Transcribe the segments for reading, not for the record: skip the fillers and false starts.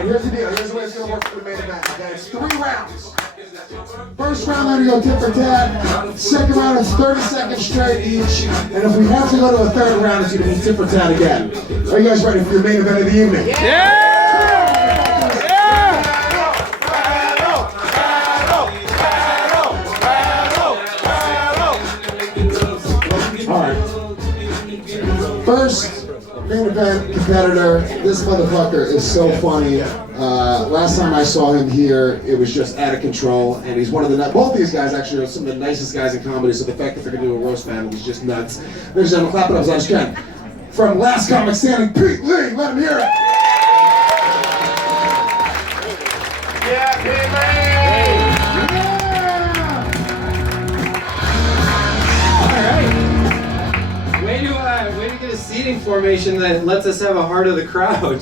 right, here's the deal. Here's the way it's going to work for the main event. Okay, it's 3 rounds. First round, we're going to go tit for tat. Second round is 30 seconds straight each. And if we have to go to a third round, it's going to be tit for tat again. Are you guys ready for your main event of the evening? Yeah! First main event competitor, this motherfucker is so funny. Last time I saw him here, it was just out of control, and he's one of the, both these guys actually are some of the nicest guys in comedy, so the fact that they're gonna do a roast battle is just nuts. Ladies and gentlemen, clap it up as loud as you can. From Last Comic Standing, Pete Lee, let him hear it. Yeah, Pete Lee! Way to get a seating formation that lets us have a heart of the crowd.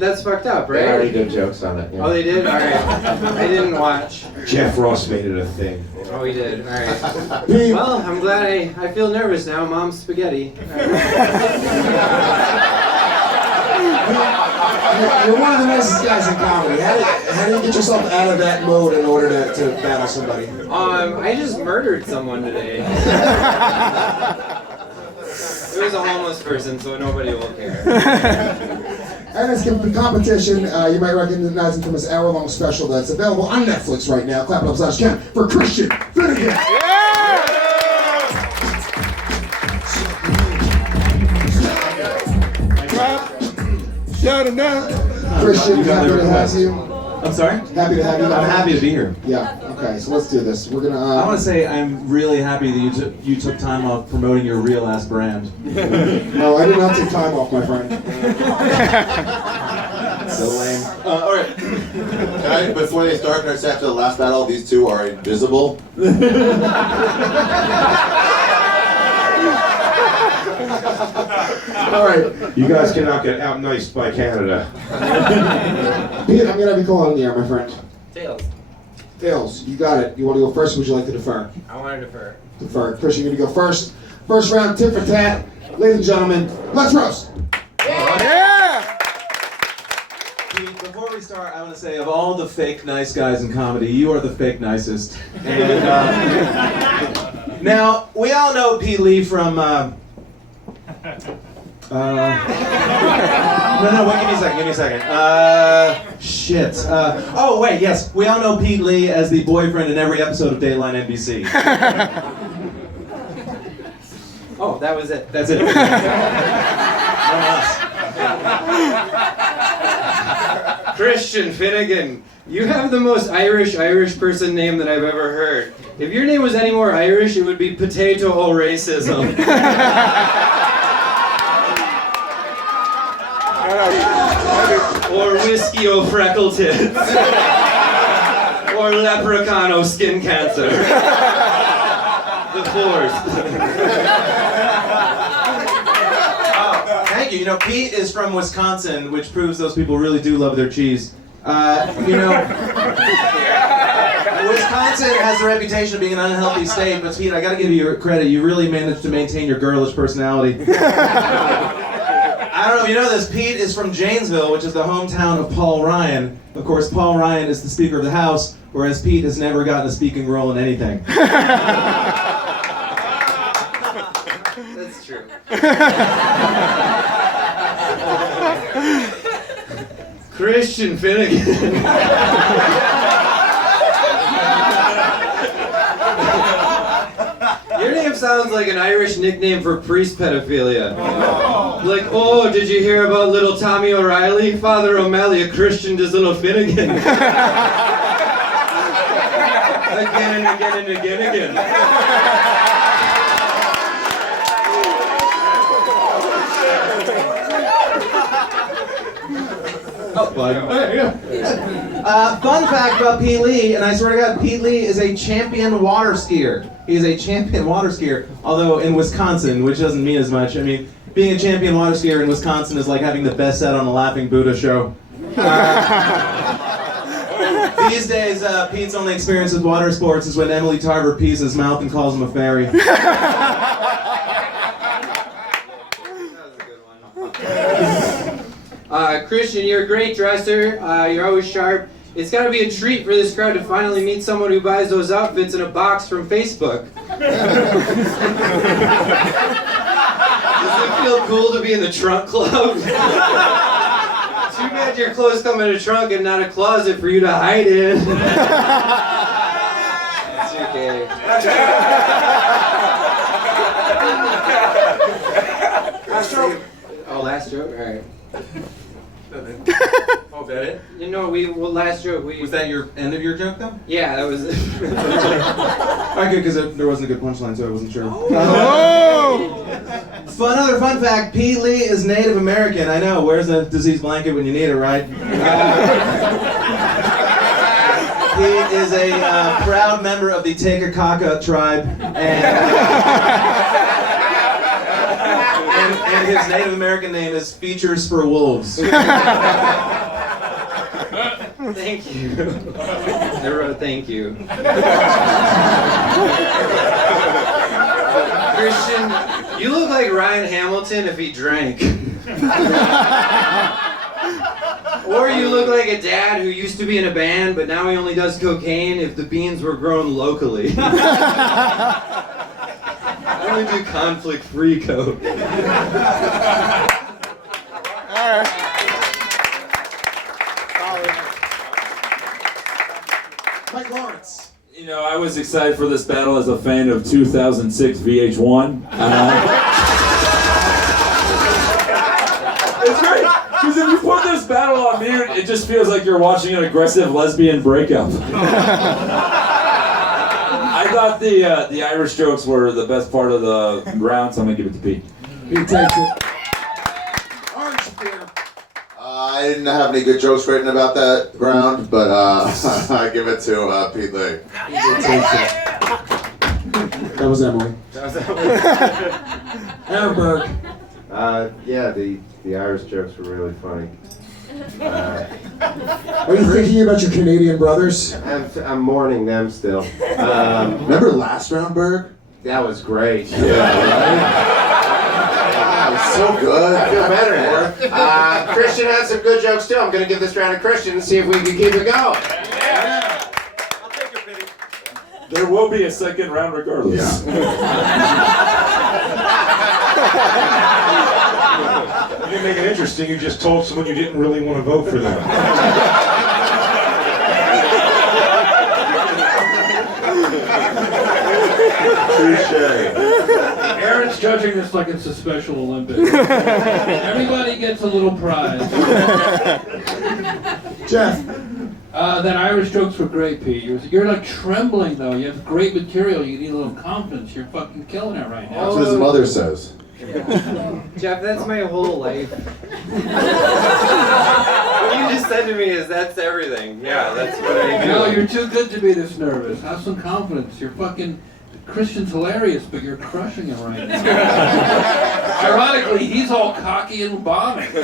That's fucked up, right? They already did jokes on it. Yeah. Oh, they did? Alright. I didn't watch. Jeff Ross made it a thing. Oh, he did. Alright. Well, I'm glad I feel nervous now. Mom's spaghetti. You're one of the nicest guys in comedy. How do you get yourself out of that mode in order to battle somebody? I just murdered someone today. It was a homeless person, so nobody will care. And it's the competition. You might recognize him from his hour-long special that's available on Netflix right now. Clap it up as loud as you can for Christian Finnegan. Yeah! Shout it out. Christian, happy to have you. I'm sorry? Happy to have you. I'm happy to be here. Yeah, okay, so let's do this. We're gonna... I want to say I'm really happy that you took time off promoting your real-ass brand. No, I did not take time off, my friend. So lame. All right. Before they start, can I say after the last battle, these two are invisible? All right. You guys cannot get out-niced by Canada. Pete, I'm gonna be calling on the air, my friend. Tails. Tails, you got it. You want to go first, or would you like to defer? I want to defer. Defer. Christian, you're gonna go first. First round, tit for tat. Ladies and gentlemen, let's roast. Yeah! Pete, before we start, I want to say of all the fake nice guys in comedy, you are the fake nicest. And, now, we all know Pete Lee from... No, wait, give me a second. Shit. Oh, wait, yes. We all know Pete Lee as the boyfriend in every episode of Dateline NBC. Oh, that was it. That's it. No one else. Christian Finnegan, you have the most Irish person name that I've ever heard. If your name was any more Irish, it would be Potato O Racism. Or Whiskey O Freckle Tits. Or Leprechaun O Skin Cancer. The fourth. Thank you. You know, Pete is from Wisconsin, which proves those people really do love their cheese. Wisconsin has the reputation of being an unhealthy state, but Pete, I gotta give you credit. You really managed to maintain your girlish personality. I don't know if you know this, Pete is from Janesville, which is the hometown of Paul Ryan. Of course, Paul Ryan is the Speaker of the House, whereas Pete has never gotten a speaking role in anything. That's true. Christian Finnegan. Your name sounds like an Irish nickname for priest pedophilia. Like, oh, did you hear about little Tommy O'Reilly? Father O'Malley, a Christian, does little Finnegan. Again and again and again and again. Fun fact about Pete Lee, and I swear to God, Pete Lee is a champion water skier. He's a champion water skier, although in Wisconsin, which doesn't mean as much. I mean, being a champion water skier in Wisconsin is like having the best set on the Laughing Buddha show. These days, Pete's only experience with water sports is when Emily Tarver pees his mouth and calls him a fairy. Christian, you're a great dresser. You're always sharp. It's got to be a treat for this crowd to finally meet someone who buys those outfits in a box from Facebook. Does it feel cool to be in the trunk club? Too bad your clothes come in a trunk and not a closet for you to hide in. It's okay. Last joke. Oh, last joke? Alright. Oh, is that it? You know, last joke, Was that your end of your joke, though? Yeah, that was it. Alright, good, because there wasn't a good punchline, so I wasn't sure. Oh! Another fun fact, Pete Lee is Native American. I know, where's the disease blanket when you need it, right? He is a proud member of the Tekakaka tribe, and his Native American name is Features for Wolves. Thank you. I wrote thank you. Christian, you look like Ryan Hamilton if he drank. Or you look like a dad who used to be in a band, but now he only does cocaine if the beans were grown locally. I only do conflict-free coke. Mike Lawrence. You know, I was excited for this battle as a fan of 2006 VH1. It's great, because if you put this battle on mute, it just feels like you're watching an aggressive lesbian breakup. I thought the Irish jokes were the best part of the round, so I'm going to give it to Pete. Pete takes it. Ari Shaffir. I didn't have any good jokes written about that round, but I give it to Pete Lee. That was Emily. Aaron Berg. Yeah, the Irish jokes were really funny. Are you thinking about your Canadian brothers? I'm mourning them still. Remember last round, Berg? That was great. That was so good. I feel better now. Christian had some good jokes too. I'm going to give this round to Christian and see if we can keep it going. There will be a second round regardless. You didn't make it interesting, you just told someone you didn't really want to vote for them. Aaron's judging this like it's a Special Olympics. Everybody gets a little prize. Jeff. That Irish jokes were great, Pete. You're like trembling though. You have great material. You need a little confidence. You're fucking killing it right now. That's what his mother says. Jeff, that's my whole life. What you just said to me is that's everything. Yeah, that's what I do. No, you're too good to be this nervous. Have some confidence. You're fucking... Christian's hilarious, but you're crushing him right now. Ironically, he's all cocky and bombing. By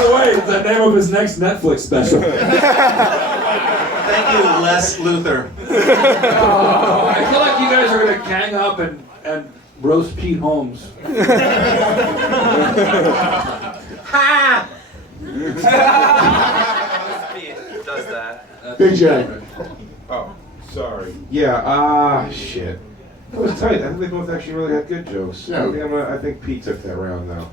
the way, it's the name of his next Netflix special. Thank you, Les Luther. Oh, I feel like you guys are going to gang up and roast Pete Holmes. Ha! Pete does that. Big J. Oh, sorry. Yeah, shit. That was tight. I think they both actually really had good jokes. Yeah. I think Pete took that round though.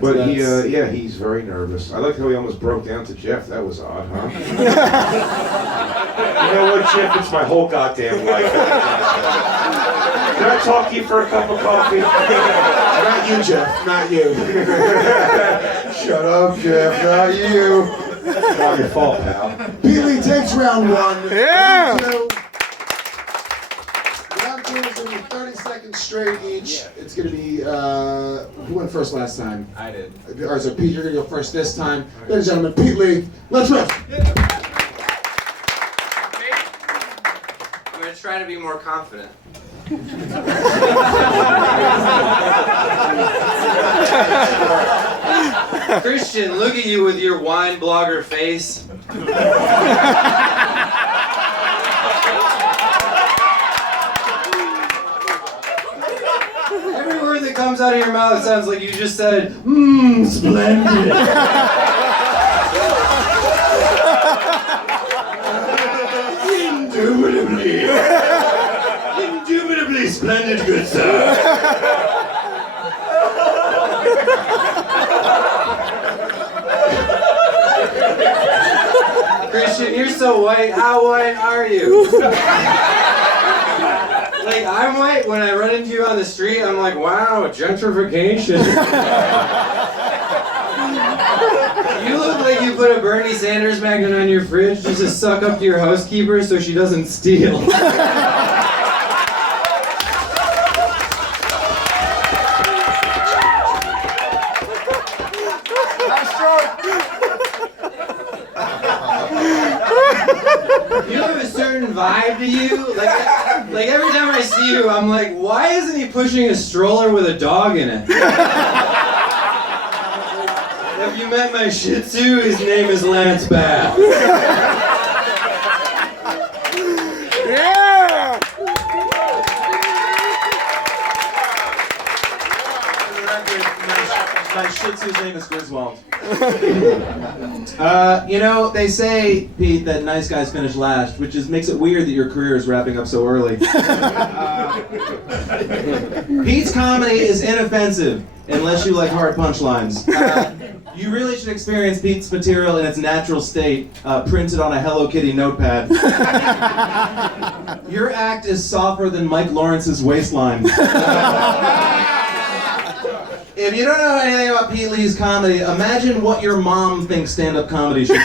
But he's very nervous. I liked how he almost broke down to Jeff. That was odd, huh? You know what, Jeff? It's my whole goddamn life. Can I talk to you for a cup of coffee? Not you, Jeff. Not you. Shut up, Jeff. Not you. It's not your fault, pal. Pete Lee takes round one. Yeah. Round two. Round two is going to be 30 seconds straight each. It's going to be, who went first last time? I did. All right, so Pete, you're going to go first this time. Ladies and gentlemen, Pete Lee, let's roast. I'm going to try to be more confident. Christian, look at you with your wine blogger face. Everywhere in the comes out of your mouth, it sounds like you just said, splendid. Indubitably splendid, good sir. Christian, you're so white. How white are you? Like, I'm white. When I run into you on the street, I'm like, wow, gentrification. You look like you put a Bernie Sanders magnet on your fridge just to suck up to your housekeeper so she doesn't steal. You have a certain vibe to you. Like every time I see you, I'm like, why isn't he pushing a stroller with a dog in it? Have you met my Shih Tzu? His name is Lance Bass. Yeah! My Shih Tzu's name is Griswold. You know, they say, Pete, that nice guys finish last, which makes it weird that your career is wrapping up so early. Pete's comedy is inoffensive, unless you like hard punchlines. You really should experience Pete's material in its natural state, printed on a Hello Kitty notepad. Your act is softer than Mike Lawrence's waistline. If you don't know anything about Pete Lee's comedy, imagine what your mom thinks stand-up comedy should be.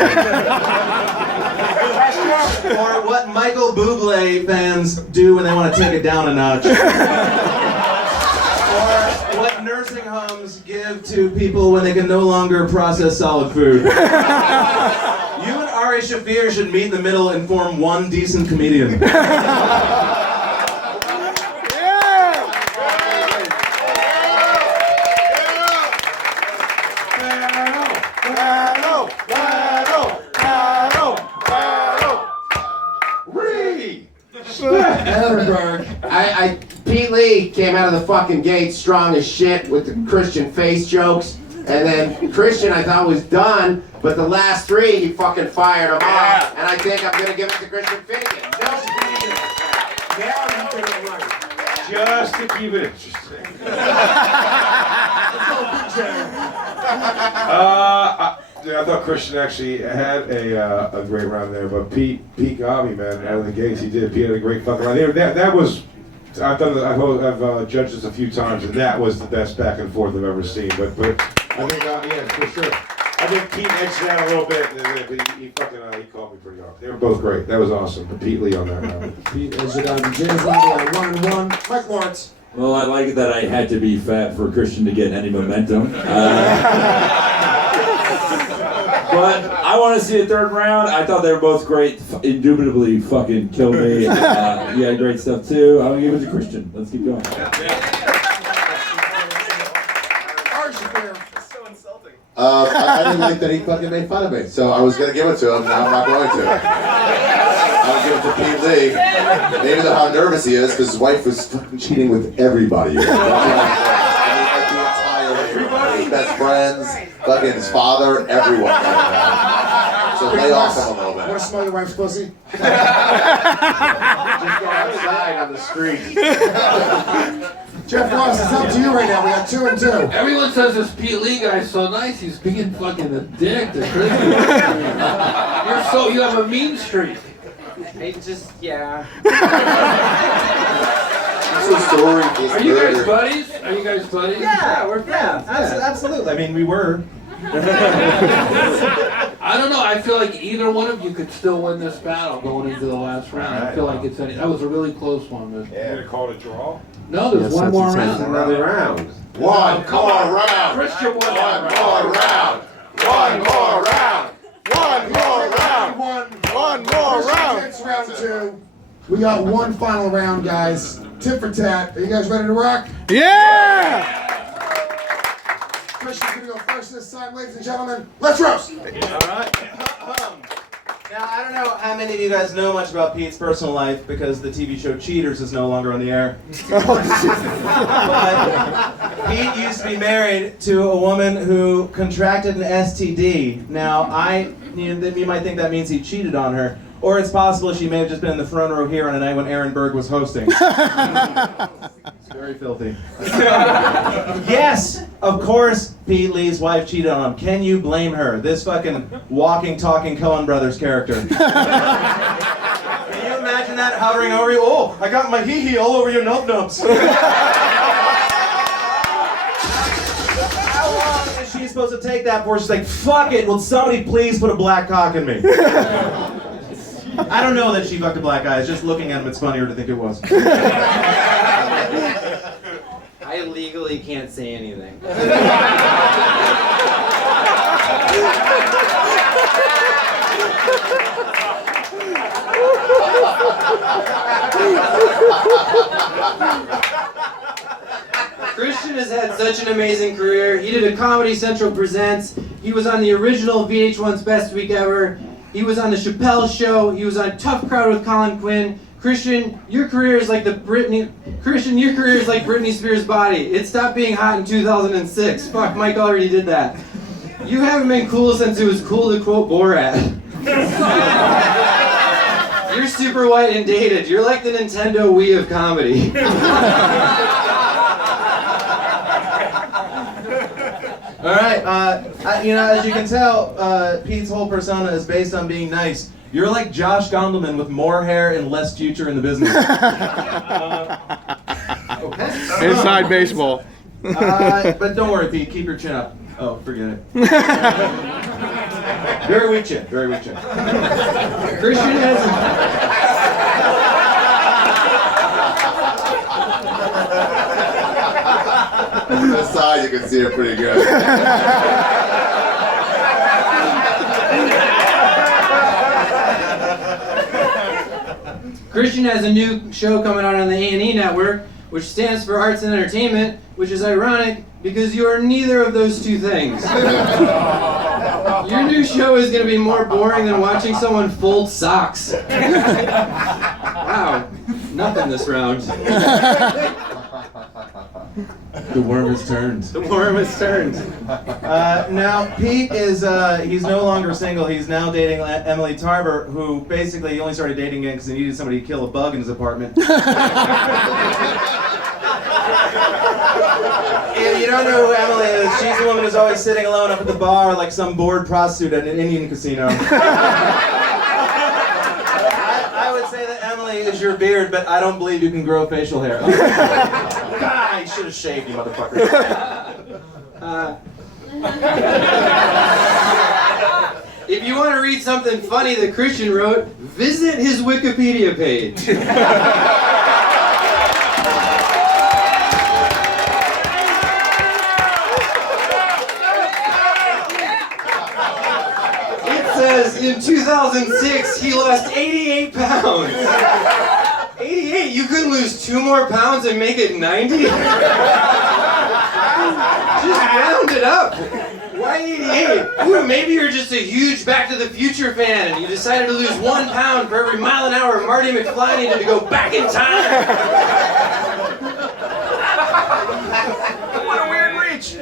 Or what Michael Bublé fans do when they want to take it down a notch. Or what nursing homes give to people when they can no longer process solid food. You and Ari Shaffir should meet in the middle and form one decent comedian. Berg. Pete Lee came out of the fucking gate strong as shit with the Christian face jokes. And then Christian I thought was done, but the last three he fucking fired them off. And I think I'm gonna give it to Christian Finnegan. No comedian. Now you did it right. Just to keep it interesting. I thought Christian actually had a great round there, but Pete got me, man, out of the gates. He did. Pete had a great fucking round. That was, I've judged this a few times, and that was the best back and forth I've ever seen. But I think, yeah, for sure. I think Pete edged that a little bit, but he called me pretty hard. They were both great. That was awesome. But Pete Lee on that round. Pete edged it on James Lowry, 1-1. Mike Lawrence. Well, I like that I had to be fat for Christian to get any momentum. But I want to see a third round. I thought they were both great. Indubitably fucking killed me. You had great stuff too. I'm going to give it to Christian. Let's keep going. Ari Shaffir. I didn't like that he fucking made fun of me, so I was gonna give it to him. Now I'm not going to. I'll give it to Pete Lee. Maybe that's how nervous he is because his wife was fucking cheating with everybody. Like the entire neighborhood. His best friends, fucking his father, everyone. So lay off him a little bit. Want to smell your wife's pussy? Just go outside on the street. Jeff Ross, it's up to you right now. We got 2 and 2. Everyone says this Pete Lee guy's so nice. He's being fucking a dick to Christian. You have a mean streak. I just, yeah. Are you guys buddies? Yeah, we're friends. Absolutely. I mean, we were. I don't know. I feel like either one of you could still win this battle going into the last round. I feel like that was a really close one. But Yeah, they called it draw. no, there's one more round. Another round. One more round. Christian won One that round. more round. One more round. One more round. One more round. It's round 2. We got one final round, guys. Tit for tat. Are you guys ready to rock? Yeah! Christian's gonna go first this time, ladies and gentlemen. Let's roast! All right. Now, I don't know how many of you guys know much about Pete's personal life because the TV show Cheaters is no longer on the air. But Pete used to be married to a woman who contracted an STD. Now, you might think that means he cheated on her, or it's possible she may have just been in the front row here on a night when Aaron Berg was hosting. It's very filthy. Yes, of course, Pete Lee's wife cheated on him. Can you blame her? This fucking walking, talking Coen Brothers character. Can you imagine that hovering over you? Oh, I got my hee-hee all over your nub-nubs. How long is she supposed to take that for? She's like, fuck it, will somebody please put a black cock in me? I don't know that she fucked a black guy. It's just looking at him, it's funnier to think it was. I legally can't say anything. Christian has had such an amazing career. He did a Comedy Central Presents. He was on the original VH1's Best Week Ever. He was on the Chappelle Show. He was on Tough Crowd with Colin Quinn. Christian, your career is like Britney Spears' body. It stopped being hot in 2006. Fuck, Mike already did that. You haven't been cool since it was cool to quote Borat. You're super white and dated. You're like the Nintendo Wii of comedy. All right, as you can tell, Pete's whole persona is based on being nice. You're like Josh Gondelman with more hair and less future in the business. Inside baseball. But don't worry, Pete, keep your chin up. Oh, forget it. Very weak chin, very weak chin. Christian has... From the side, you can see it pretty good. Christian has a new show coming out on the A&E network, which stands for Arts and Entertainment, which is ironic because you are neither of those two things. Your new show is going to be more boring than watching someone fold socks. Wow, nothing this round. The worm has turned. The worm has turned. Now, Pete is, he's no longer single. He's now dating Emily Tarver, who basically he only started dating again because he needed somebody to kill a bug in his apartment. If you don't know who Emily is, she's the woman who's always sitting alone up at the bar like some bored prostitute at an Indian casino. I would say that Emily is your beard, but I don't believe you can grow facial hair. God, you should have shaved, you motherfucker. If you want to read something funny that Christian wrote, visit his Wikipedia page. It says in 2006 he lost 88 pounds. 88? You couldn't lose 2 more pounds and make it 90? Just round it up. Why 88? Ooh, maybe you're just a huge Back to the Future fan and you decided to lose 1 pound for every mile an hour Marty McFly needed to go back in time. What a weird reach.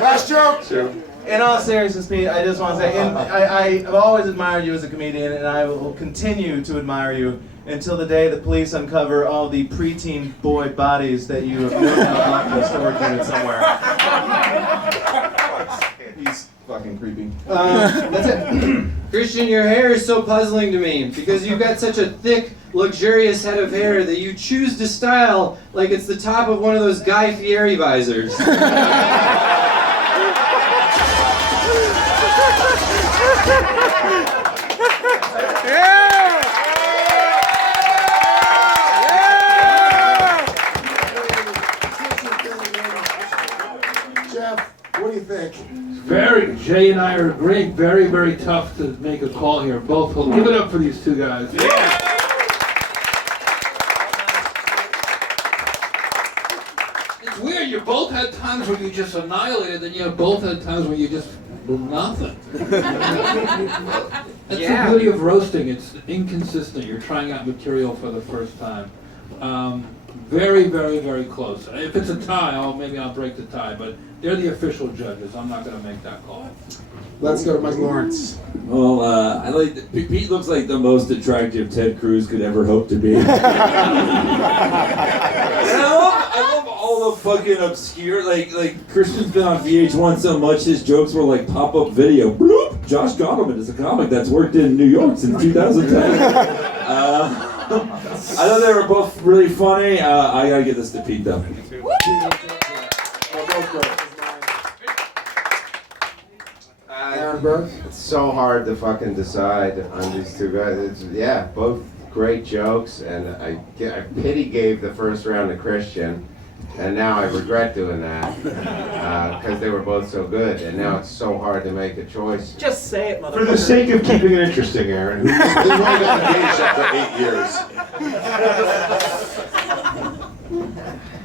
Last joke. Sure. In all seriousness, Pete, I just want to say, I've always admired you as a comedian, and I will continue to admire you until the day the police uncover all the preteen boy bodies that you have known locked in a storage unit somewhere. He's fucking creepy. That's it. Christian, your hair is so puzzling to me because you've got such a thick, luxurious head of hair that you choose to style like it's the top of one of those Guy Fieri visors. Jeff, what do you think? Jay and I are agreeing, very, very tough to make a call here. Both, give it up for these two guys. Yeah. It's weird, you both had times where you just annihilated, then you have both had times where you just Nothing. That's the beauty of roasting. It's inconsistent. You're trying out material for the first time. Very, very, very close. If it's a tie, maybe I'll break the tie, but they're the official judges. I'm not going to make that call. Let's go to Mike Lawrence. Well, I like Pete looks like the most attractive Ted Cruz could ever hope to be. I love all the fucking obscure, like Christian's been on VH1 so much, his jokes were like pop-up video. Bloop! Josh Gottleman is a comic that's worked in New York since 2010. I thought they were both really funny. I gotta give this to Pete though. Aaron Berg. It's so hard to fucking decide on these two guys. It's, both great jokes, and I pity gave the first round to Christian, and now I regret doing that because they were both so good, and now it's so hard to make a choice. Just say it, motherfucker. For the sake of keeping it interesting, Aaron. They've only got engaged after 8 years.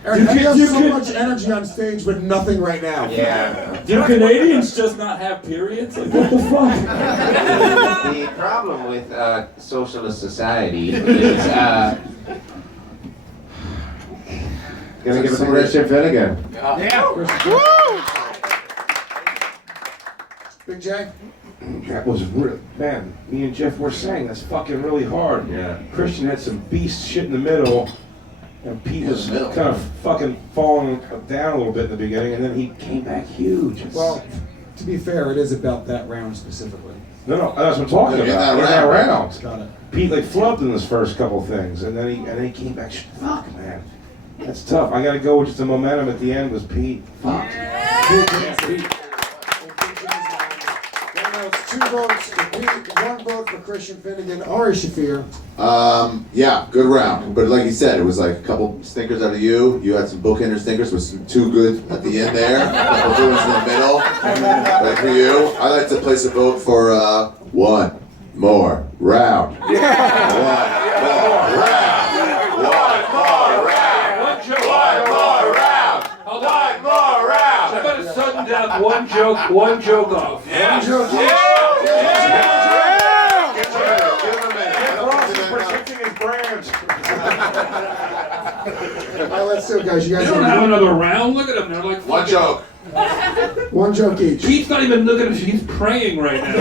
Aaron, you have so much energy on stage, but nothing right now. Yeah. Do Canadians just not have periods? Like, what the fuck? The problem with socialist society is gonna give it to Christian Finnegan. Big J. That was real, man. Me and Jeff were saying that's fucking really hard. Yeah. Christian had some beast shit in the middle, and Pete was In the middle. kind of fucking falling down a little bit in the beginning, and then he came back huge. It's- Well, to be fair, it is about that round specifically. no, that's what I'm talking In about. that In that round. round. Got it. Pete like flubbed in his first couple things, and then he came back. Fuck, man, that's tough. I gotta go with just the momentum at the end was Pete. Fuck. It's 2 votes for Pete, 1 vote for Christian Finnegan. Ari Shaffir. Yeah, good round. But like you said, it was like a couple stinkers out of you. You had some bookender stinkers with some 2 good at the end there. A couple good ones in the middle. Like for you, I like to place a vote for 1 more round. 1 more round. 1 more round. One joke. 1 more round. Hold on. 1 more round. How about a sudden death? One joke off. One joke. Protecting his brand. All right, let's do it, guys. You guys They don't have another round. Look at them. They're like 1 joke. 1 joke each. Pete's not even looking at us. He's praying right now.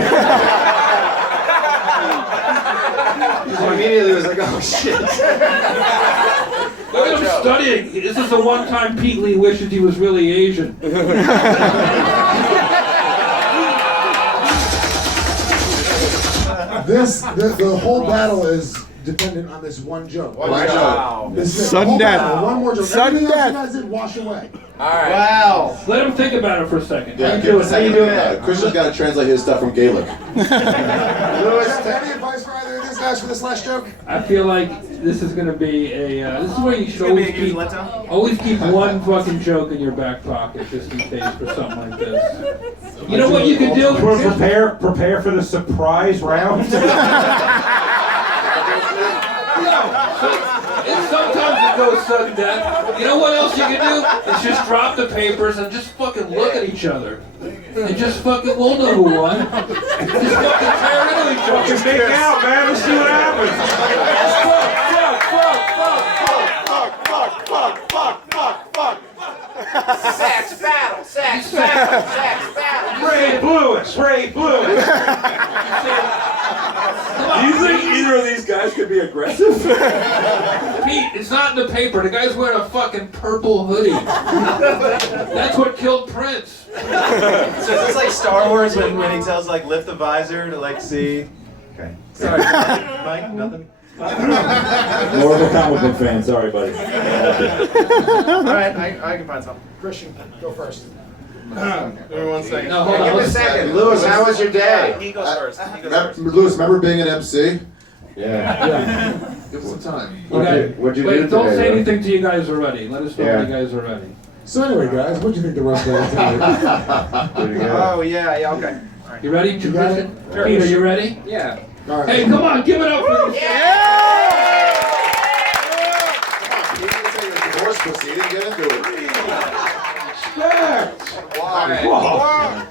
He immediately was like, oh shit. Look at him studying. This is the one time Pete Lee wishes he was really Asian. The whole battle is dependent on this 1 joke. One joke. This is Sudden the whole death. battle, 1 more joke. Sudden Everything else death. you guys did wash away. Wow. Let him think about it for a second. Yeah, How you give doing? us a How you second. doing? Christian's got to translate his stuff from Gaelic. Jeff, any advice for either of these guys for this last joke? I feel like this is going to be a. This is where you should always keep one fucking joke in your back pocket just in case for something like this. You know what you can do? Prepare for the surprise round. Sometimes it goes sudden death. You know what else you can do? Is just drop the papers and just fucking look at each other. And just fucking, we'll know who won. Just fucking tear into each other. Just make out, man. Let's see what happens. Sex battle. Ray blew us. Do you think either of these guys could be aggressive? Pete, it's not in the paper. The guy's wearing a fucking purple hoodie. That's what killed Prince. So is this like Star Wars when he tells like lift the visor to like see? Okay. Sorry, Mike. Nothing. More of a comic book fan. Sorry, buddy. All right, I can find something. Christian, go first. Give me 1 second. No, hold on. Give me a second. Lewis, how was your day? He goes first. He goes first. Lewis, remember being an MC? Yeah. Give us some time. Okay. What'd you do Wait, don't today, say though? anything till you guys are ready. Let us know when you guys are ready. So anyway, guys, what do you think the roast battle tonight? Pretty good. Oh yeah, okay. All right. You ready, You got it? Christian? Pete, are you ready? Yeah. All right. Hey, come on, give it up for this. He didn't say your divorce proceeding, get into it. Respect. Wow.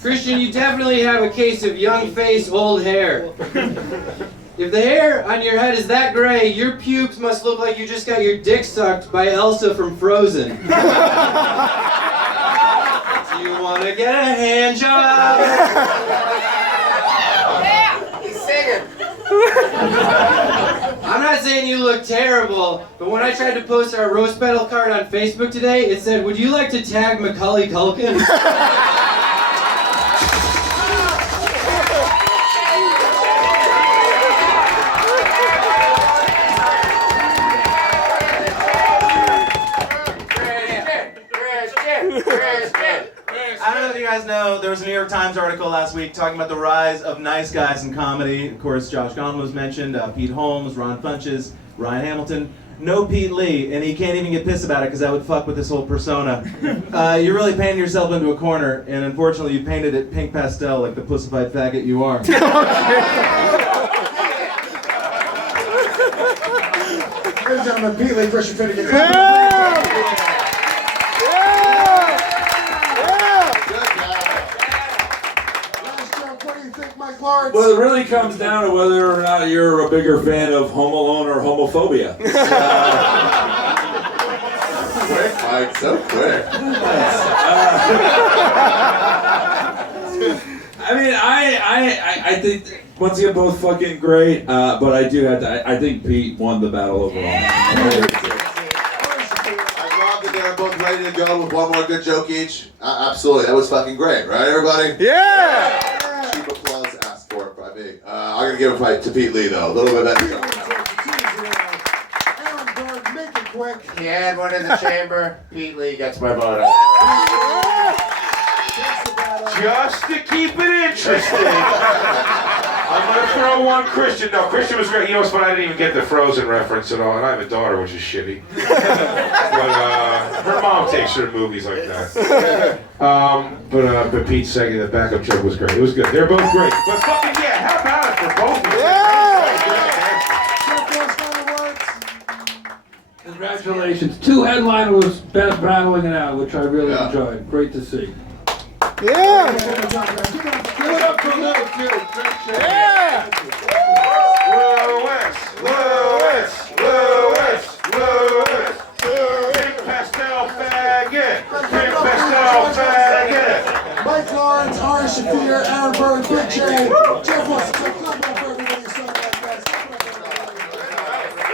Christian, Christian, you definitely have a case of young face, old hair. If the hair on your head is that gray, your pubes must look like you just got your dick sucked by Elsa from Frozen. Do you want to get a hand job? Yeah, he's singing. I'm not saying you look terrible, but when I tried to post our roast battle card on Facebook today, it said, "Would you like to tag Macaulay Culkin?" I don't know if you guys know, there was a New York Times article last week talking about the rise of nice guys in comedy. Of course, Josh Gondelman was mentioned, Pete Holmes, Ron Funches, Ryan Hamilton. No Pete Lee, and he can't even get pissed about it because that would fuck with his whole persona. You're really painting yourself into a corner, and unfortunately you painted it pink pastel like the pussified faggot you are. Ladies and gentlemen, Pete Lee Christian Finnegan. Well, it really comes down to whether or not you're a bigger fan of Home Alone or homophobia. Quick, Mike, so quick. I mean, I think once again both fucking great, but I do have to. I think Pete won the battle overall. I love that they're both ready to go with one more good joke each. Absolutely, that was fucking great, right, everybody? Yeah! Cheap applause asked for it by me. I'm gonna give it to Pete Lee though, a little bit better. Aaron Berg, make it quick. He had one in the chamber. Pete Lee gets my vote on that. Just to keep it interesting, I'm gonna throw one Christian. No, Christian was great. You know what's funny? I didn't even get the Frozen reference at all, and I have a daughter, which is shitty. But her mom takes her to movies like that. But Pete's second, the backup joke was great. It was good. They're both great. But fucking yeah, how about it for both of them? Congratulations. 2 headliners battling it out, which I really enjoyed. Great to see. Yeah! Give it up for Lou, too. Yeah! Lewis. Pink pastel faggot. Pink pastel faggot. Mike Lawrence, Ari Shaffir, Aaron Berg, Big Jay, Jeff Wilson.